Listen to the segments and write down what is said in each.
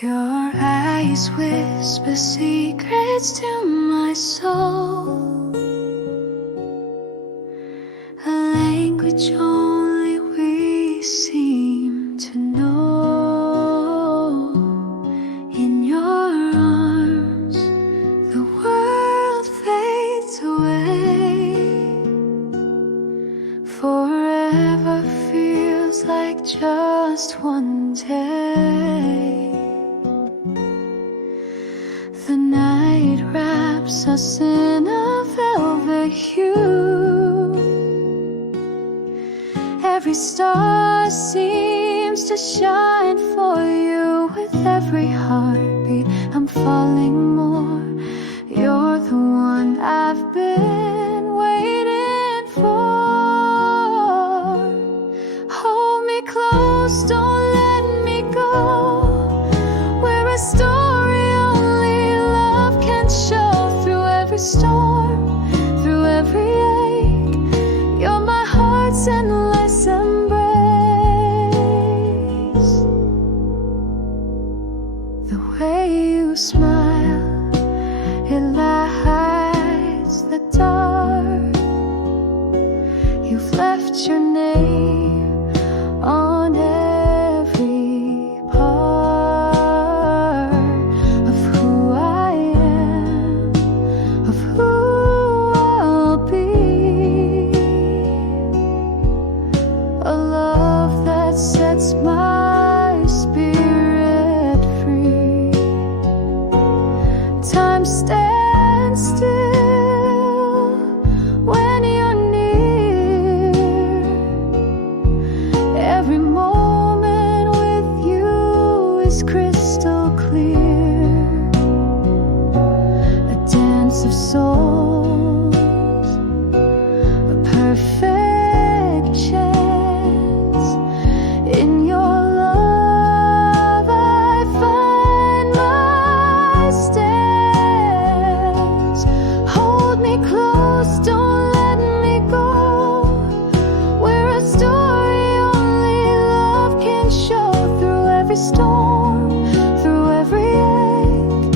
Your eyes whisper secrets to my soul, a language only we seem to know. In your arms, the world fades away. Forever feels like just one day. The night wraps us in a velvet hue. Every star seems to shine for you. With every heartbeat, I'm falling more. You're the one I've been waiting for. Hold me close, don't let me go. We're a story only love can show. Through every storm, through every ache, you're my heart's endless embrace. The way you smile, it lights the dark. You've left your name on every part of who I am, of who I'll be. A love that sets my spirit free. Time stands still when you're near. Every moment with you is crystal clear. A dance of souls, a perfect chance. In your love I find my stance. Hold me close, don't let me go. We're a story only love can show. Through every storm, through every ache,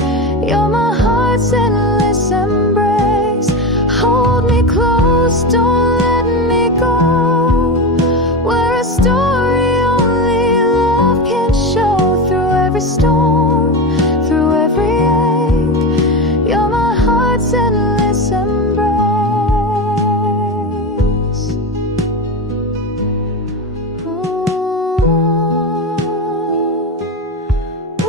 you're my heart's endless embrace. Hold me close, don't let me go. We're a story only love can show. Through every storm, through every ache, you're my heart's endless embrace. Ooh, ooh.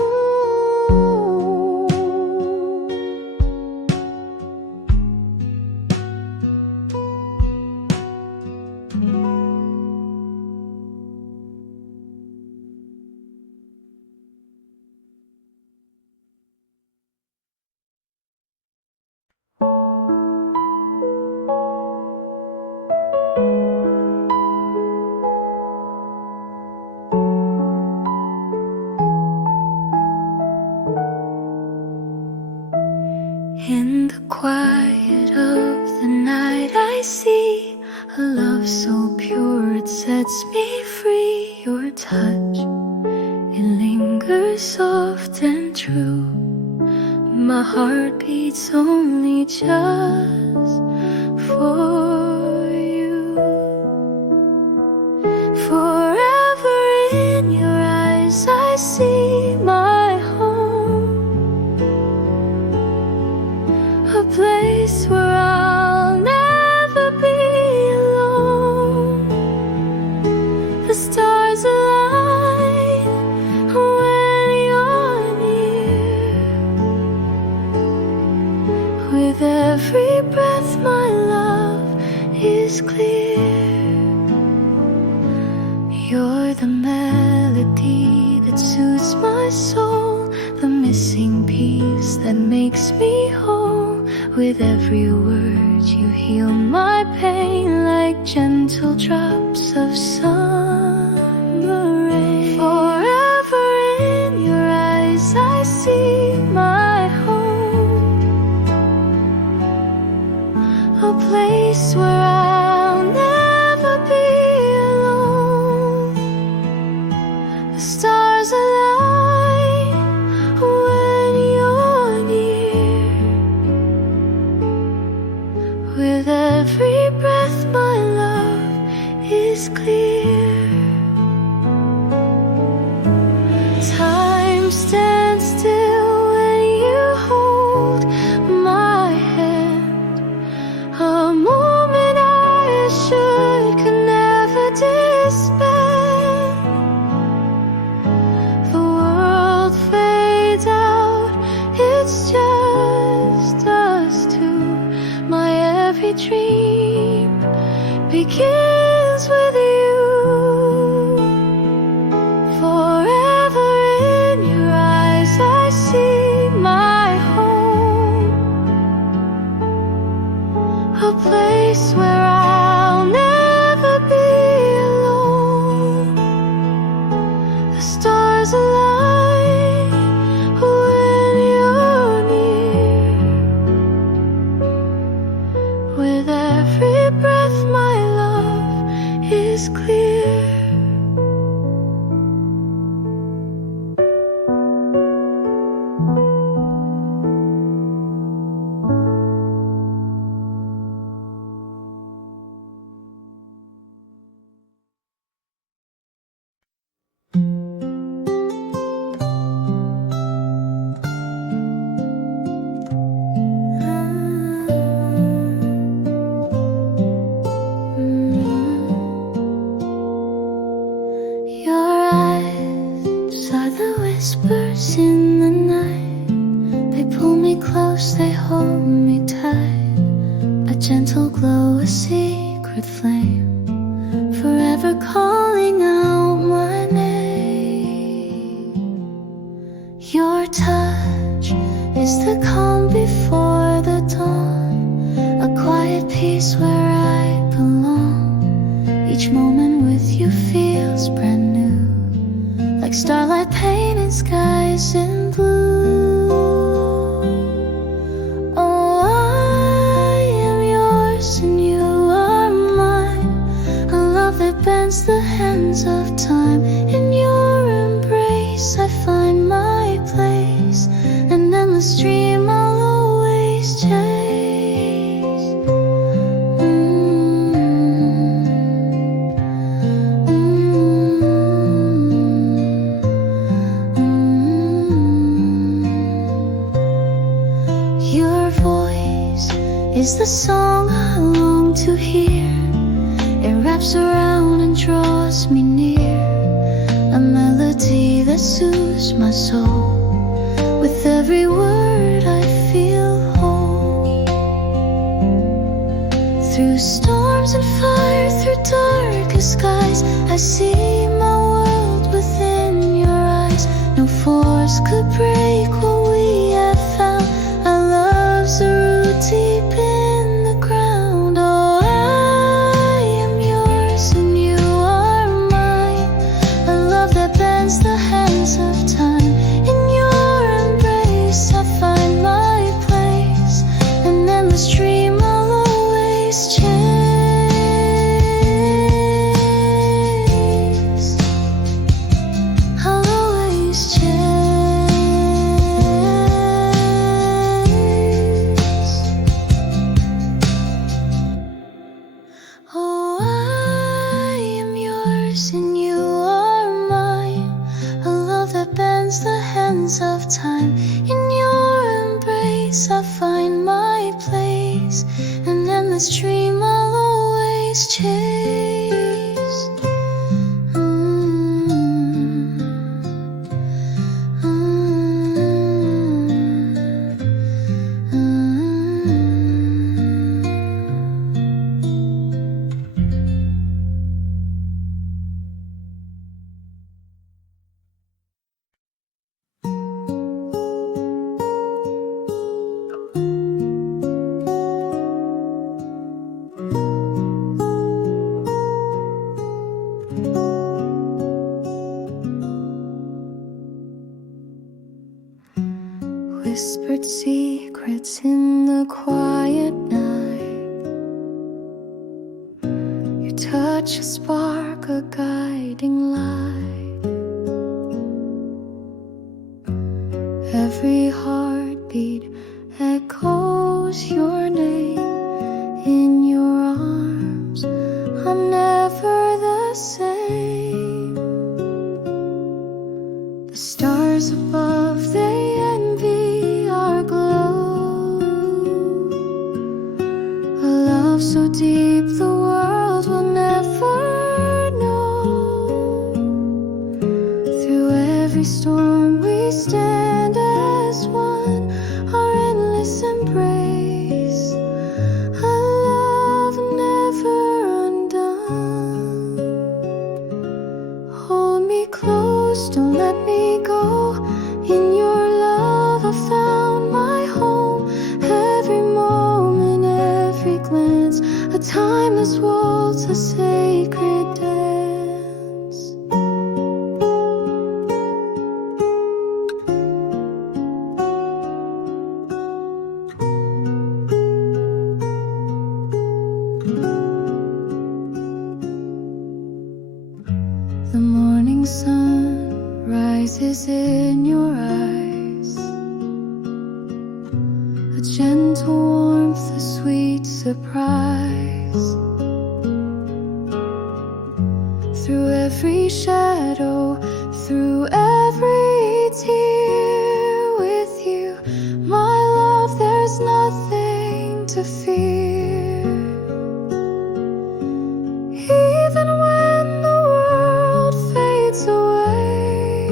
In the quiet of the night I see a love so pure it sets me free. Your touch, it lingers soft and true. My heart beats only just for you. Forever in your eyes I see my home, a place where I'll never be alone. The stars align when you're near. With every breath my love is clear. You're the melody that soothes my soul, the missing piece that makes me whole. With every word you heal my pain like gentle drops of summer rain. Forever in your eyes I see my home, a place where I'll never be alone. The stars align whispers in the night. They pull me close, they hold me tight. A gentle glow, a secret flame, forever calling out my name. Your touch is the calm before the dawn, a quiet peace where I belong. Each moment with you feels brand new, like starlight painted skies in blue. Oh, I am yours and you are mine, a love that bends the hands of time. In your embrace I find my place, an endless dream I'll always chase. Your voice is the song I long to hear. It wraps around and draws me near, a melody that soothes my soul. With every word I feel whole. Through storms and fire, through darkest skies, I see my world within your eyes. No force could break what we have found. Our love's a root deep in the ground. Oh, I am yours and you are mine, a love that bends the hands of time. In your embrace I find my place, an endless dream I'll always chase. I'll always chase. Oh, I am yours and you are mine, a love that bends the hands of time. In your embrace I find my place, an endless dream I'll always chase. Whispered secrets in the quiet night. Your touch a spark, a guiding light. Every heartbeat echoes your name. In your arms I'm never the same. The stars above, they envy our glow, a love so deep the world will never know. Through every storm we stand as one, our endless embrace, a love never undone. Hold me close, don't let me go. In your love I found my home. Every moment, every glance, a timeless waltz, a sacred dance. The morning sun rises in your eyes, a gentle warmth, a sweet surprise. Through every shadow, through every tear, with you, my love, there's nothing to fear. Even when the world fades away,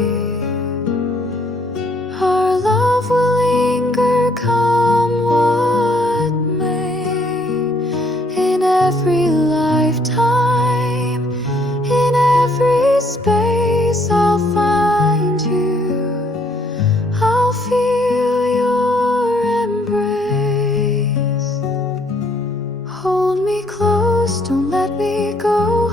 I'll feel your embrace. Hold me close, don't let me go.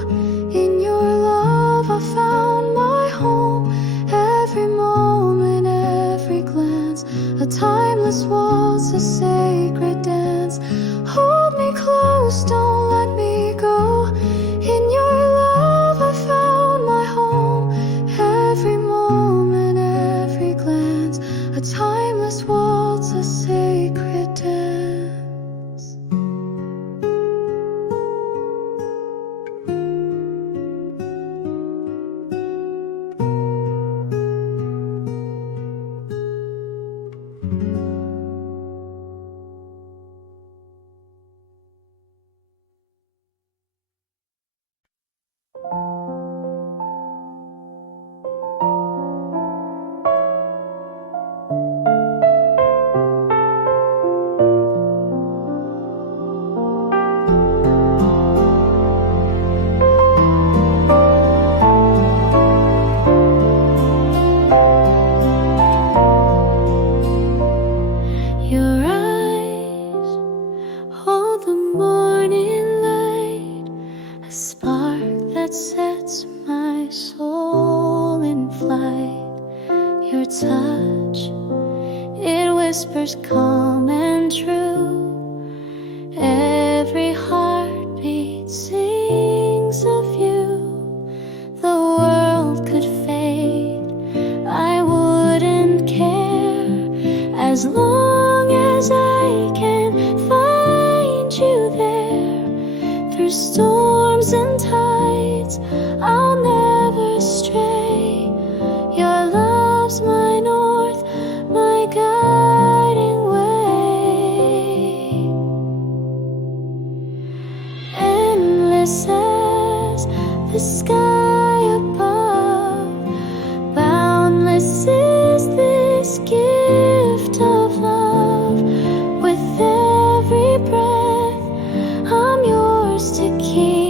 In your love I found my home. Every moment, every glance, a timeless waltz, a sacred dance. Hold me close, don't let me go. In your love I found my home. Every moment, every glance, a timeless waltz, a sacred dance. Your eyes hold the morning light, a spark that sets my soul in flight. Your touch, it whispers calm and true. Every heartbeat sings of you. The world could fade, I wouldn't care, as long as I can find you there. Through storms and tides, I'll never stray. Your love's my north, my guiding way. Endless as the sky above, boundless is this gift of love. With every breath, I'm yours to keep.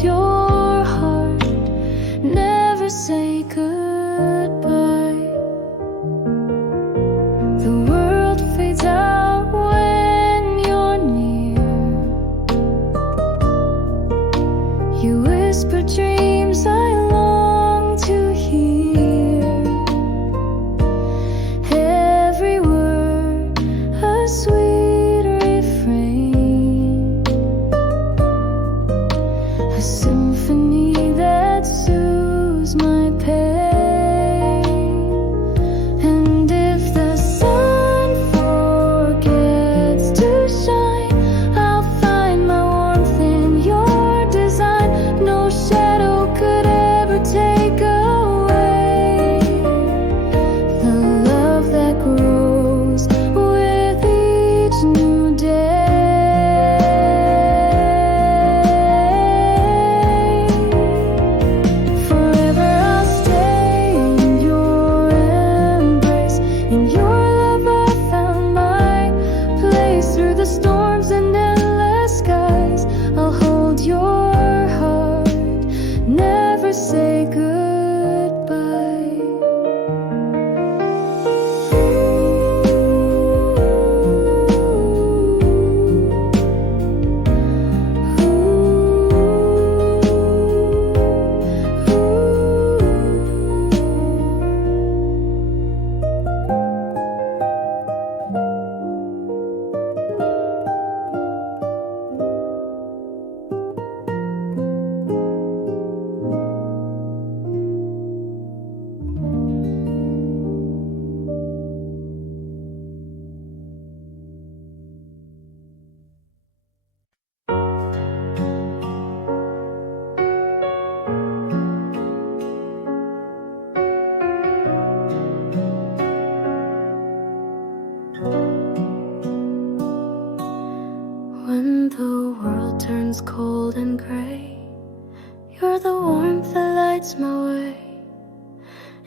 hold your heart, never say goodbye. The world fades out when you're near. You whisper dreams I long to hear. Every word a sweet refrain, a symphony that soothes my pain. And if the sun forgets to shine, I'll find my warmth in your design. No shadow could ever take away the love that grows with each new day. Forever I'll stay in your embrace. In your love I found my place. Through the storms and endless skies, I'll hold your heart, never say goodbye. When the world turns cold and gray, you're the warmth that lights my way.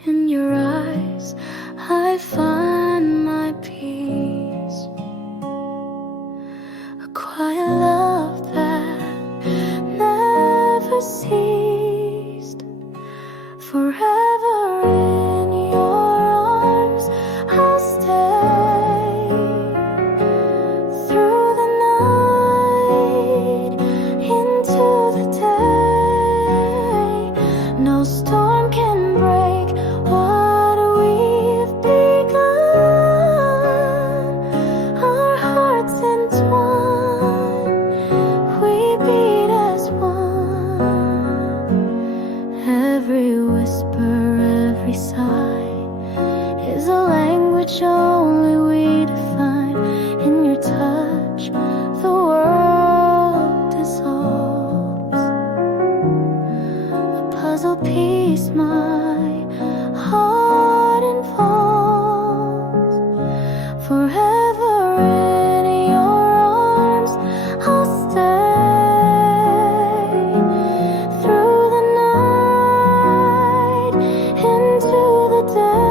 In your eyes I find my peace, a quiet love that never ceased. Forever in your arms I'll stay. Through the night into the day, no storm can break what we've begun. Our hearts entwine, we beat as one. Every whisper, every sigh is a language only we define. In your touch, the world dissolves, a puzzle piece my heart involves. Forever in your arms I'll stay. Through the night into the day,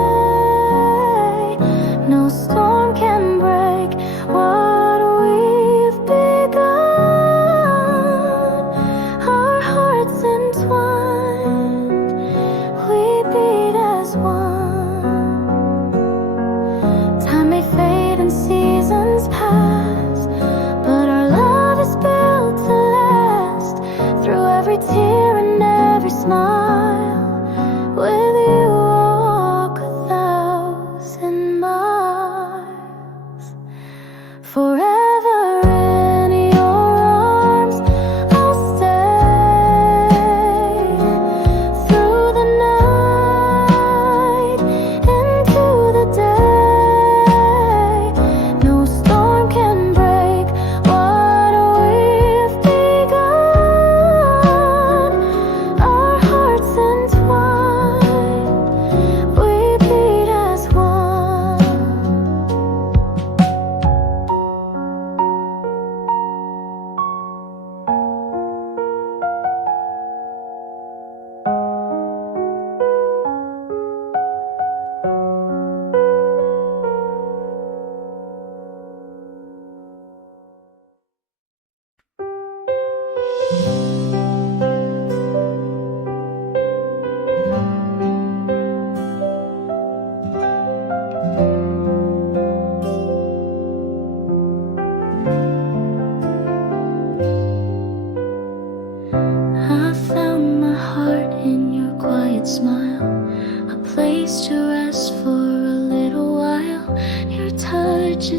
no storm can break what we've begun. Our hearts entwined, we beat as one. Time may fade and seasons pass, but our love is built to last. Through every tear and every smile, with you I'll walk 1,000 miles. Forever in your arms I'll stay. Through the night into the day, no storm can break what we've begun. Our hearts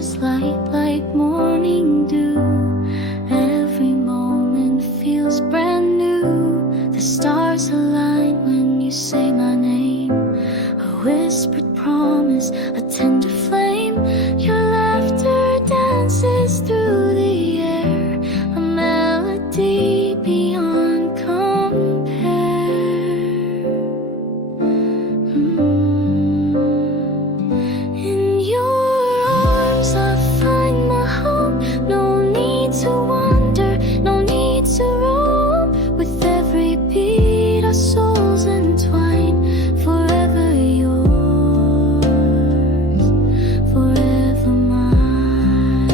is light like morning dew. Every moment feels brand new. The stars align when you say my name. A whispered promise, a tender flame. Your laughter dances through the air, a melody beyond compare. In your arms I find my home. No need to wander, no need to roam. With every beat our souls entwine. Forever yours, forever mine.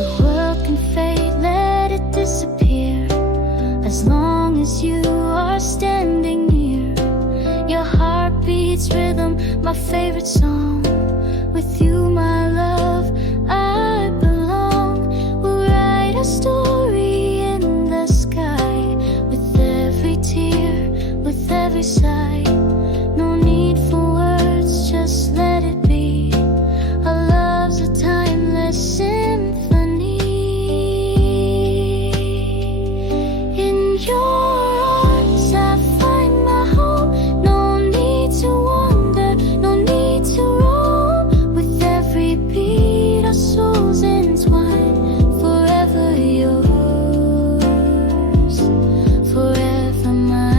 The world can fade, let it disappear, as long as you are standing near. Your heartbeat's rhythm, my favorite song. With you, my love, I belong. We'll write a story in the sky. With every tear, with every sigh. No need for words, just let it be. Our love's a timeless symphony. In your arms I find my home. No need to wander, no need to roam. With every beat our souls entwine. Forever yours, forever mine.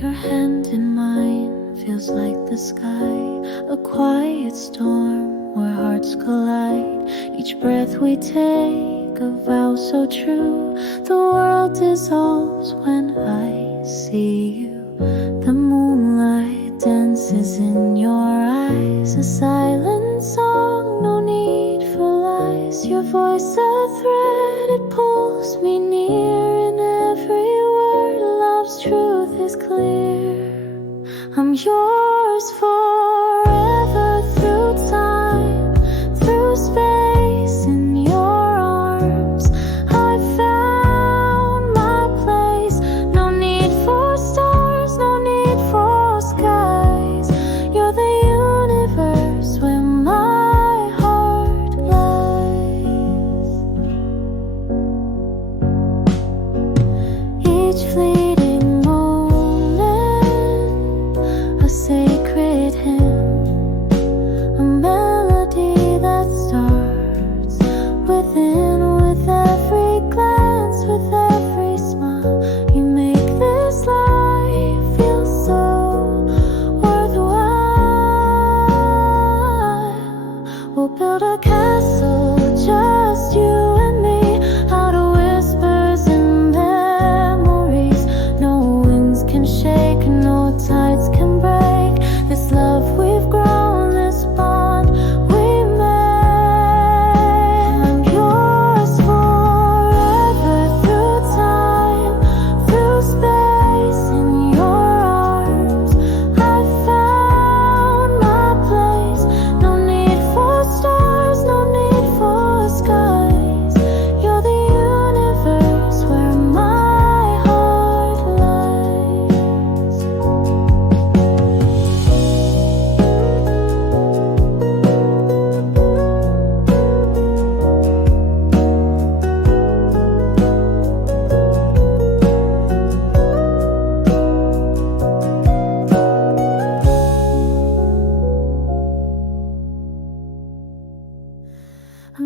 Your hand in mine feels like the sky, a quiet storm where hearts collide. Each breath we take, a vow so true. The world dissolves when I see you. The moonlight dances in your eyes, a silent song, no need for lies. Your voice a thread, it pulls me near. In every word, love's truth is clear. I'm yours forever, through time, through space. In your arms I found my place. No need for stars, no need for skies. You're the universe where my heart lies.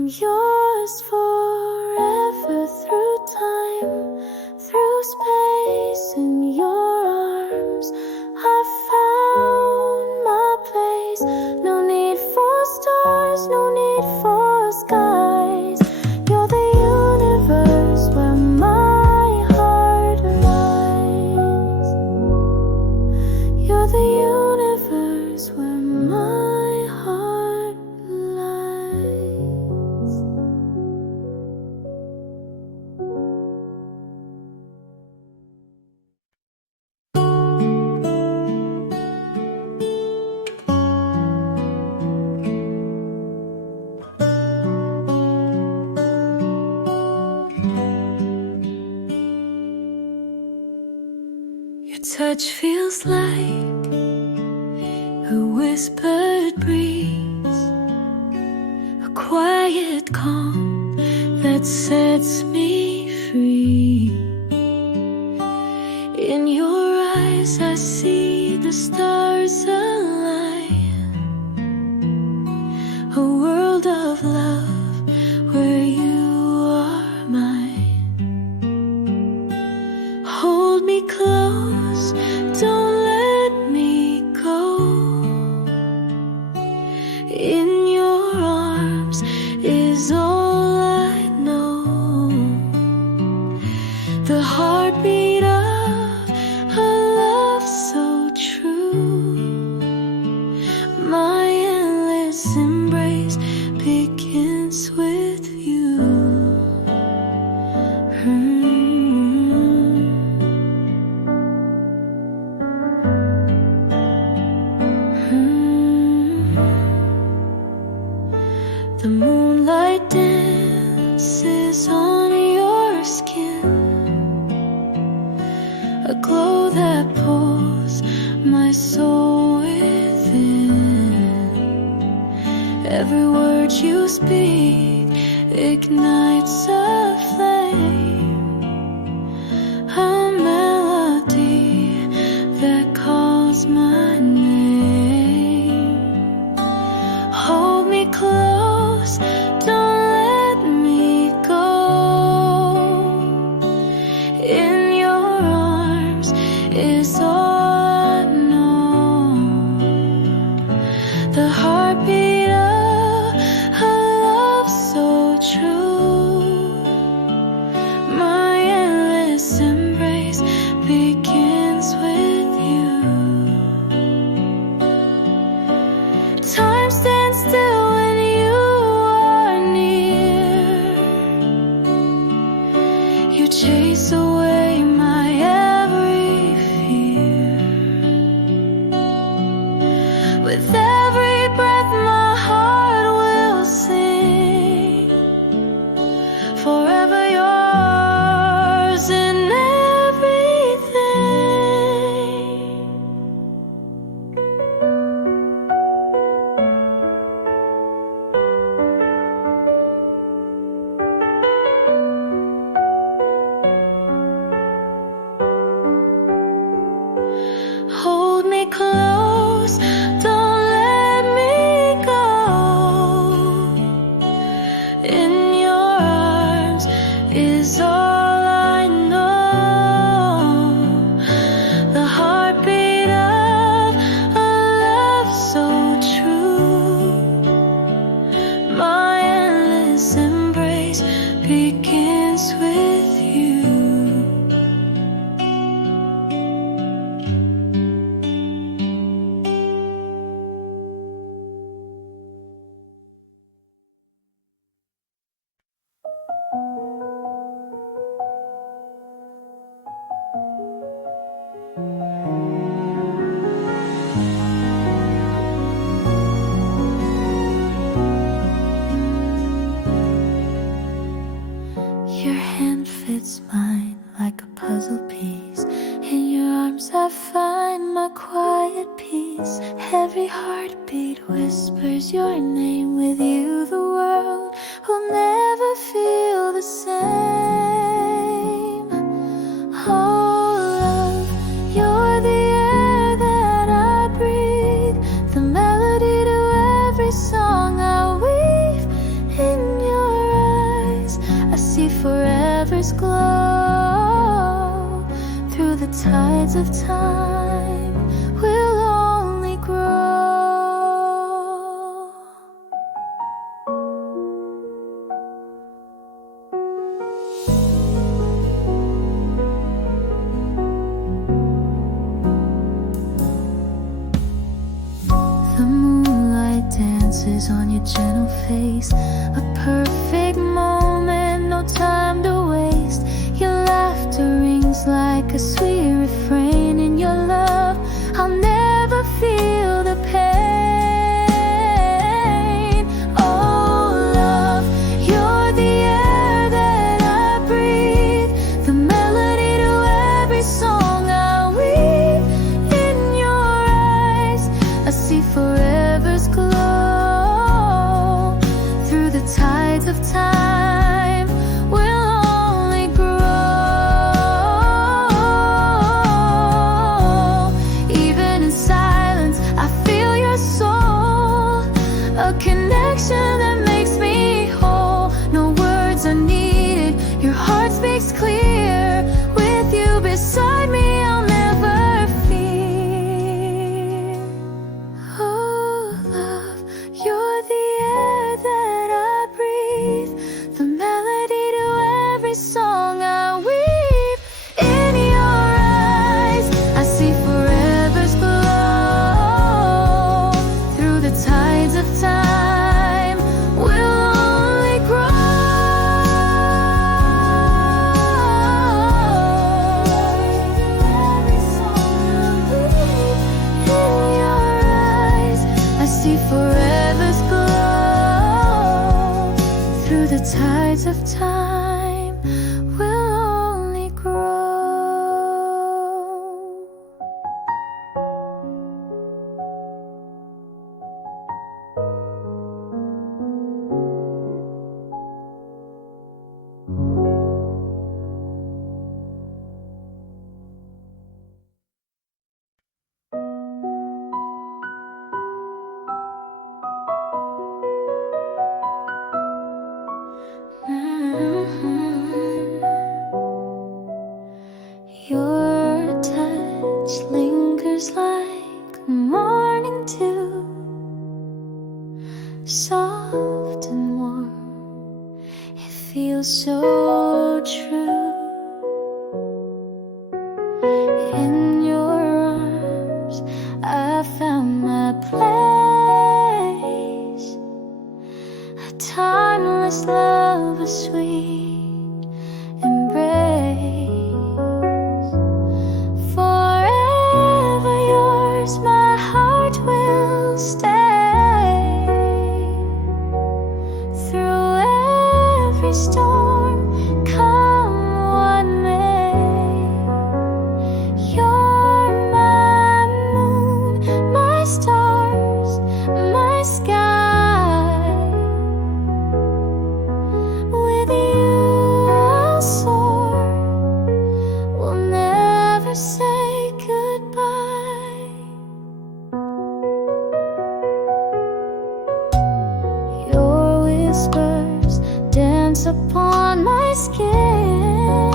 yours forever, through time, through space. In your arms I found my place. No need for stars, no need for skies. You're the universe where my heart lies. You're the universe where my heart lies. Your touch feels like a whispered breeze, a quiet calm that sets me free. In your eyes I see the stars align, a world of love where you are mine. Hold me close, don't let me go. In your arms is all I know, the heartbeat of a love so true. My endless embrace begins with you. The moonlight dances on your skin, a glow that pulls my soul within. Every word you speak ignites a flame, a melody that calls my name. Hold me close, don't let me go. In your arms is all I know, the heartbeat of a love so true. My endless embrace begins with you. Time stands still when you are near. You chase away my every fear. With every breath my heart will sing, forever yours in everything. Hold me close, don't let me go. In your arms is all I know, the heartbeat of a love so true. My endless embrace begins with you. Your hand fits mine like a puzzle piece. In your arms I find my quiet peace. Every heartbeat whispers your name. With you the world will never feel the same. Oh love, you're the air that I breathe, the melody to every song I weave. In your forever's glow. Through the tides of time, we'll only grow. The moonlight dances on your gentle face, a perfect moment, no time to waste. Your laughter rings like a sweet refrain. In your love, I'll never feel the pain. Oh love, you're the air that I breathe, the melody to every song I weave. In your eyes, I see forever's glow. Through the tides of time, we'll only grow. Even in silence, I feel your soul, a connection that makes me whole. No words are needed, your heart speaks clear. With you beside me, I'll never fear. Oh love, you're the air that I breathe, the melody to every song I weave. In your eyes, I see forever's glow. Through the tides of time, we'll only forever's glow. Through the tides of time, we'll only grow. Your touch lingers like morning dew, soft and warm, it feels so true. In your arms, I found my place, a timeless love, a sweet embrace. Forever yours, my heart will stay. Through every storm, come what may, you're my moon, my stars, my sky. With you I'll soar, we'll never say goodbye. Your whispers dance upon my skin,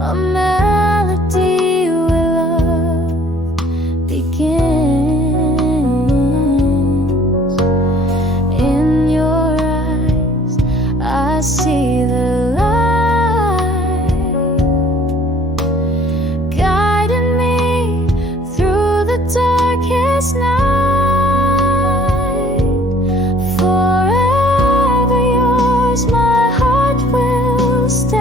a melody where love begins. In your eyes, I see the light, guiding me through the darkest night. Forever yours, my heart will stay.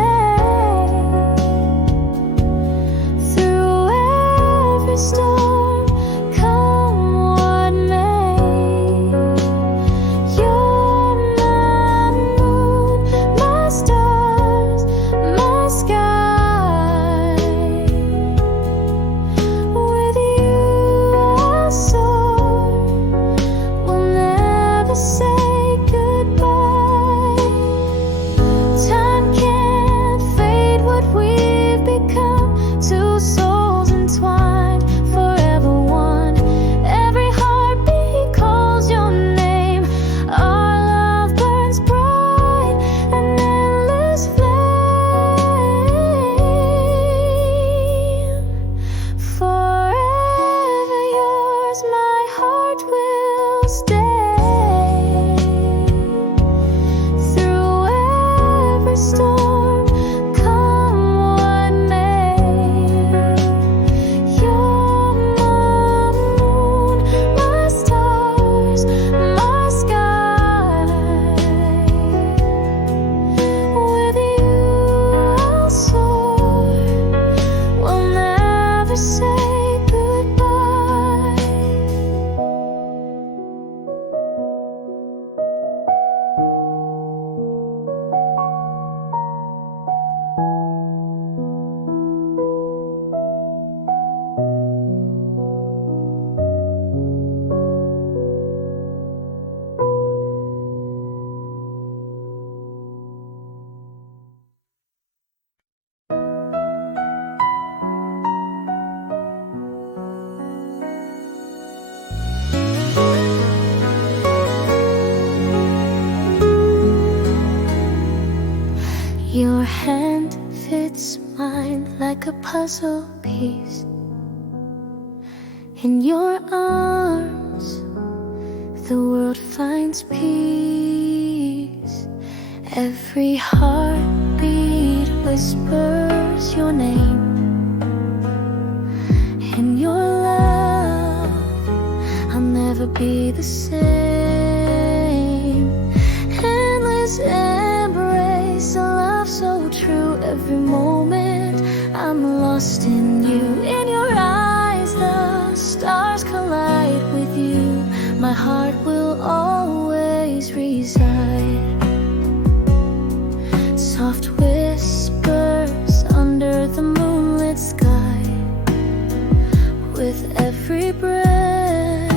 yours, my heart will stay through every storm, come what may. You're my moon, my stars, my sky. With you I'll soar, we'll never say goodbye. Your hand fits mine like a puzzle piece. In your arms, the world finds peace. Every heartbeat whispers your name. In your love, I'll never be the same. Endless embrace, a love so true. Every moment I'm lost in you. In your eyes, the stars collide with you. My heart will always reside. Soft whispers under the moonlit sky. With every breath,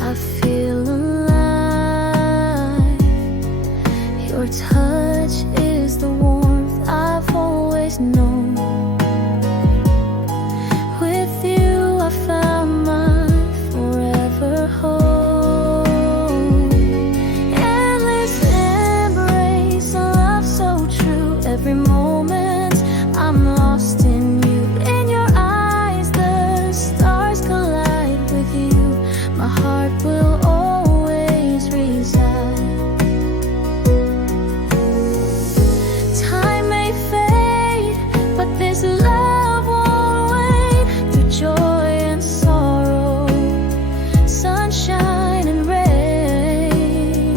I feel alive. Your touch is the warmth I've always known. With you I found my forever home. Endless embrace, a love so true. Every moment I'm lost in you. In your eyes, the stars collide with you. My heart will always reside. Time may fade, but this love won't wait. Through joy and sorrow, sunshine and rain.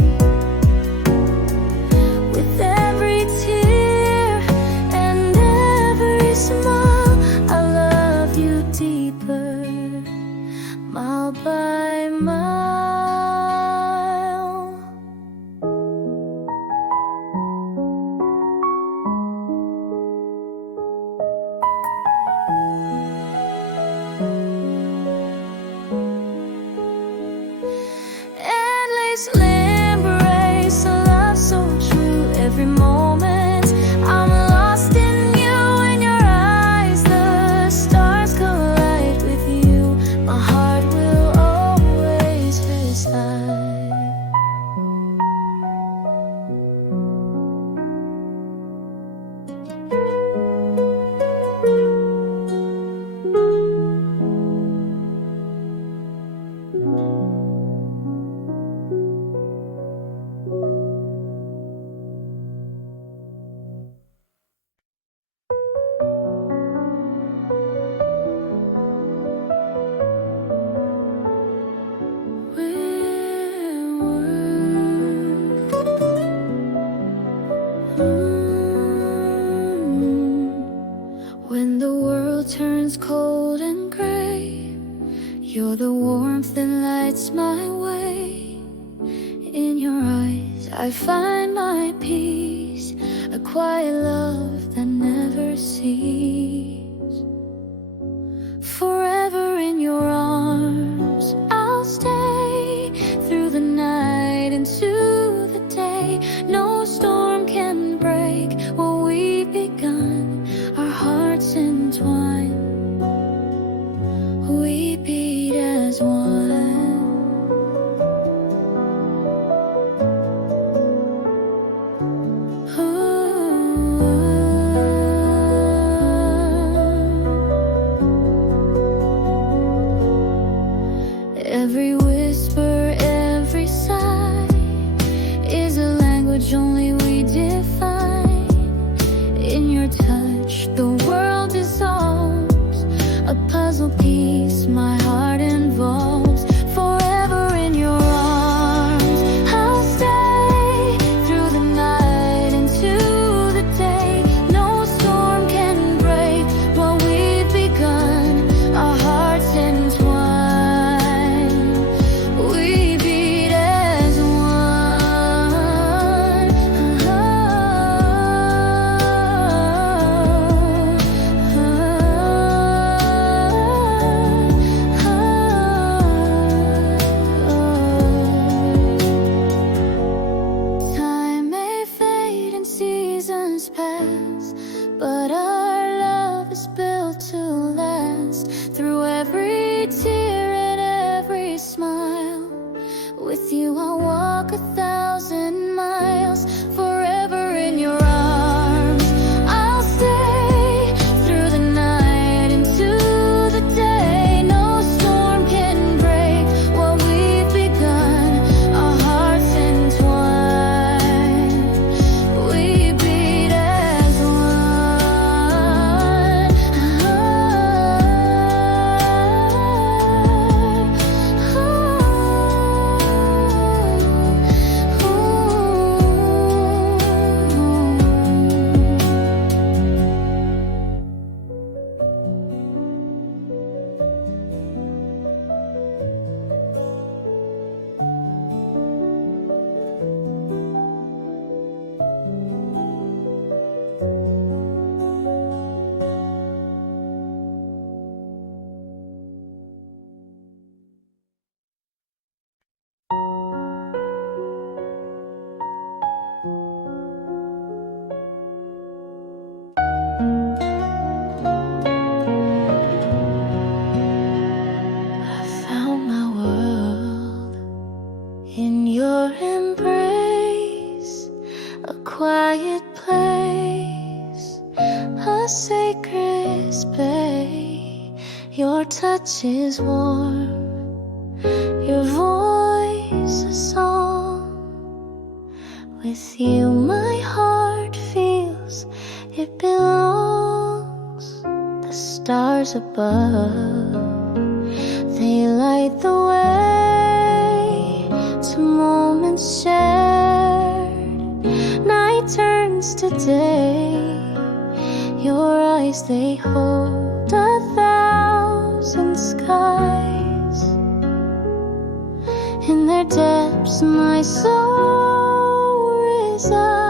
With every tear and every smile, I love you deeper, mile by mile. Endless embrace, a love so true. Every moment I'm lost in you. In your eyes, the stars collide with you. My heart will always reside. When the world turns cold and gray, you're the warmth that lights my way. In your eyes I find my peace, a quiet love that never ceases. Forever in your arms I'll stay, through the night into the day. No storm can break what we've begun. Our hearts entwine, we beat as one. Ooh. Every whisper, every sigh is a language only we define. In your touch, the world dissolves, a puzzle piece my heart involves. Forever in your arms, I'll stay through the night into the day. No storm can break what we've begun, our hearts entwined. We beat as one. Time may fade and seasons pass, but our love is built to last. Through every tear and every smile, with you I'll walk 1,000 miles. Forever in your arms, I'll stay through the night into the day. No storm can break what we've begun, our hearts entwined. We beat as one. I found my world in your embrace, a quiet place, a sacred space. Your touch is warm, your voice a song. With you my heart feels it belongs. The stars above, they light the way to moments shared. Night turns to day, your eyes they hold 1,000 skies. In their depths my soul resides.